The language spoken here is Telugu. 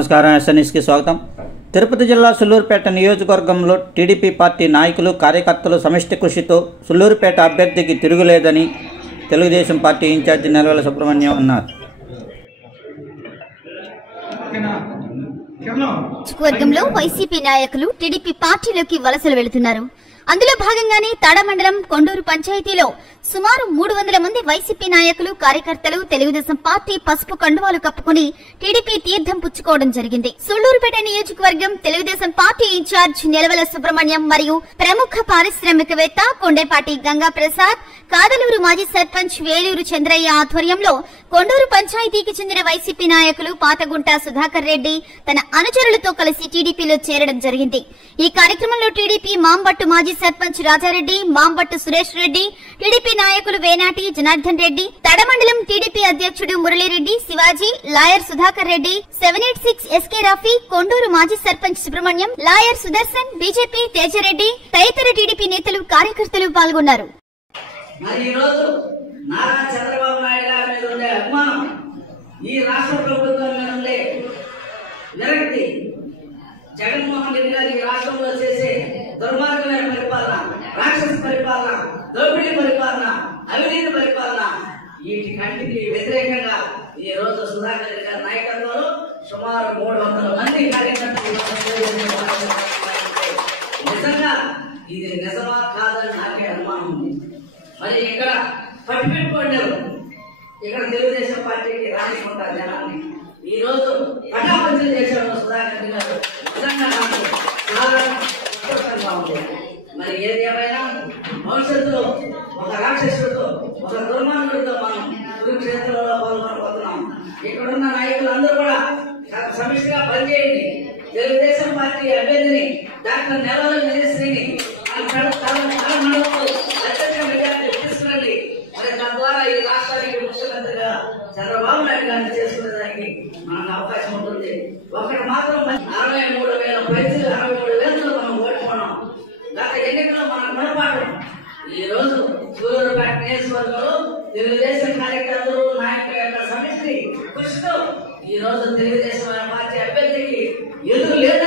నమస్కారం. ఎస్ఎన్ఎస్కి స్వాగతం. తిరుపతి జిల్లా సుళ్లూరుపేట నియోజకవర్గంలో టీడీపీ పార్టీ నాయకులు కార్యకర్తలు సమిష్టి కృషితో సుళ్లూరుపేట అభ్యర్థికి తిరుగులేదని తెలుగుదేశం పార్టీ ఇన్ఛార్జి నెలవెల సుబ్రహ్మణ్యం అన్నారు. నియోజకవర్గంలో వైసీపీ నాయకులు టీడీపీ పార్టీలోకి వలసలు వెళుతున్నారు. అందులో భాగంగానే తాడ మండలం కొండూరు పంచాయతీలో సుమారు 300 మంది వైసీపీ నాయకులు కార్యకర్తలు తెలుగుదేశం పార్టీ పసుపు కండువాలు కప్పుకుని టీడీపీ తీర్థం పుచ్చుకోవడం జరిగింది. సుళ్లూరుపేట నియోజకవర్గం తెలుగుదేశం పార్టీ ఇన్ఛార్జ్ నెలవెల సుబ్రహ్మణ్యం మరియు ప్రముఖ పారిశ్రామికవేత్త కొండేపాటి గంగా ప్రసాద్, కాదలూరు మాజీ సర్పంచ్ వేలూరు చంద్రయ్య ఆధ్వర్యంలో కొండూరు పంచాయతీకి చెందిన వైసీపీ నాయకులు పాతగుంట సుధాకర్ రెడ్డి తన అనుచరులతో కలిసి టీడీపీలో చేరడం జరిగింది. ఈ కార్యక్రమంలో టీడీపీ మాంబట్టు మాజీ సర్పంచ్ రాజారెడ్డి, మాంబట్టు సురేష్ రెడ్డి, టీడీపీ నాయకులు వేనాటి జనార్దన్ రెడ్డి, తడమండలం టీడీపీ అధ్యక్షుడు మురళీరెడ్డి, శివాజీ, లాయర్ సుధాకర్ రెడ్డి, 786 ఎస్కే రాఫీ, కొండూరు మాజీ సర్పంచ్ సుబ్రహ్మణ్యం, లాయర్ సుదర్శన్, బీజేపీ తేజరెడ్డి తదితర టీడీపీ నేతలు కార్యకర్తలు పాల్గొన్నారు. మరి ఈ రోజు నారా చంద్రబాబు నాయుడు గారి మీద ఉండే అభిమానం, ఈ రాష్ట్ర ప్రభుత్వం మీద ఉండే విరక్తి, జగన్మోహన్ రెడ్డి గారు ఈ రాష్ట్రంలో చేసే దుర్మార్గమైన పరిపాలన, రాక్షస పరిపాలన, దోపిడీ పరిపాలన, అవినీతి పరిపాలన, వీటికంటికి వ్యతిరేకంగా ఈ రోజు సుధాకర్ రెడ్డి గారి నాయకత్వంలో సుమారు 300 మంది కార్యకర్తలు నిజంగా ఇది నిజమా కాదని నాకే అనుమానం ఉంది. మరి ఇక్కడ పట్టుపెట్టుకోండి, ఇక్కడ తెలుగుదేశం పార్టీకి రానికుంటారు జనాన్ని. ఈ రోజు పటాపంచలు చేశాడు సుధాకర్ రెడ్డి గారు. నిజంగా నాకు చాలా సంతోషంగా ఉంది. మరి ఏది ఏమైనా భవిష్యత్తులో ఒక రాక్షసుడితో, ఒక దుర్మార్గుడితో మనం కురుక్షేత్రంలో పాల్గొనబోతున్నాం. ఇక్కడున్న నాయకులందరూ కూడా సమిష్టిగా పనిచేయండి. తెలుగుదేశం పార్టీ అభ్యర్థిని డాక్టర్ నెలవెల విజయశ్రీని తీసుకురండి. మరి తద్వారా ఈ రాష్ట్రానికి ముఖ్యమంత్రిగా చంద్రబాబు నాయుడు గారిని చేసుకునేదానికి మనకు అవకాశం ఉంటుంది. ఒకటి మాత్రం 63,000 ప్రజలు 63,000 మనం ఓటుకున్నాం. గత ఎన్నికల్లో మనం గుణపాఠం. ఈ రోజు సూర్యాపేట నియోజకవర్గంలో తెలుగుదేశం కార్యకర్తలు నాయకుల యొక్క సమిష్టి కృషితో ఈ రోజు తెలుగుదేశం పార్టీ అభ్యర్థికి ఎదురు లేదు.